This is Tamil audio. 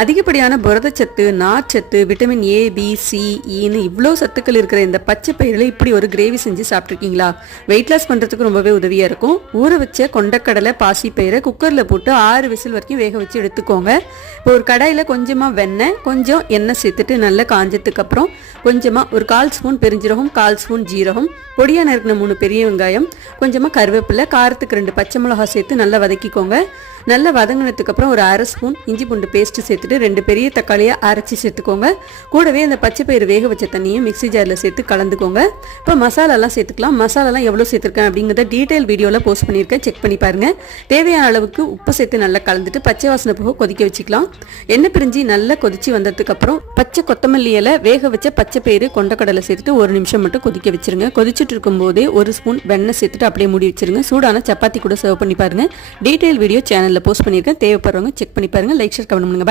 அதிகப்படியான புரதச்சத்து, நார்ச்சத்து, விட்டமின் ஏ, பி, சி, ஈன்னு இவ்வளோ சத்துக்கள் இருக்கிற இந்த பச்சை பயிரில் இப்படி ஒரு கிரேவி செஞ்சு சாப்பிட்ருக்கீங்களா? வெயிட் லாஸ் பண்ணுறதுக்கு ரொம்பவே உதவியாக இருக்கும். ஊற வச்ச கொண்டக்கடலை, பாசிப்பயிரை குக்கரில் போட்டு 6 விசில் வரைக்கும் வேக வச்சு எடுத்துக்கோங்க. இப்போ ஒரு கடாயில் கொஞ்சமாக வெண்ணெய், கொஞ்சம் எண்ணெய் சேர்த்துட்டு நல்லா காஞ்சதுக்கு அப்புறம் கொஞ்சமாக ஒரு 1/4 ஸ்பூன் பெருஞ்சீரகம், 1/4 ஸ்பூன் ஜீரகம், பொடியாக நறுக்கின 3 பெரிய வெங்காயம், கொஞ்சமாக கருவேப்பிலை, காரத்துக்கு 2 பச்சை மிளகாய் சேர்த்து நல்லா வதக்கிக்கோங்க. நல்லா வதங்கினதுக்கு அப்புறம் ஒரு 1/2 ஸ்பூன் இஞ்சி பூண்டு பேஸ்ட்டு சேர்த்துட்டு 2 பெரிய தக்காளியை அரைச்சி சேர்த்துக்கோங்க. கூடவே அந்த பச்சை பயிறு வேக வச்ச தண்ணியை மிக்ஸி ஜாரில் சேர்த்து கலந்துக்கோங்க. இப்போ மசாலாலாம் சேர்த்துக்கலாம். மசாலாலாம் எவ்வளோ சேர்த்துருக்கேன் அப்படிங்கிறத டீட்டெயில் வீடியோவில் போஸ்ட் பண்ணியிருக்கேன், செக் பண்ணி பாருங்கள். தேவையான அளவுக்கு உப்பு சேர்த்து நல்லா கலந்துட்டு பச்சை வாசனை போக கொதிக்க வச்சுக்கலாம். எண்ணெய் பிரிஞ்சு நல்லா கொதிச்சு வந்ததுக்கப்புறம் பச்சை கொத்தமல்லி இலை, வேக வச்ச பச்சை பயிறு, கொண்டக்கடலை சேர்த்துட்டு 1 நிமிஷம் மட்டும் கொதிக்க வச்சிருங்க. கொதிச்சுட்டு இருக்கும் போதே 1 ஸ்பூன் வெண்ணெய் சேர்த்துட்டு அப்படியே மூடி வச்சிருங்க. சூடான சப்பாத்தி கூட சர்வ் பண்ணி பாருங்க. டீட்டெயில் வீடியோ சேனலில் போஸ்ட் பண்ணியிருக்கேன், தேவைப்படுறவங்க செக் பண்ணி பாருங்க. லைக், ஷேர், கமெண்ட் பண்ணுங்க.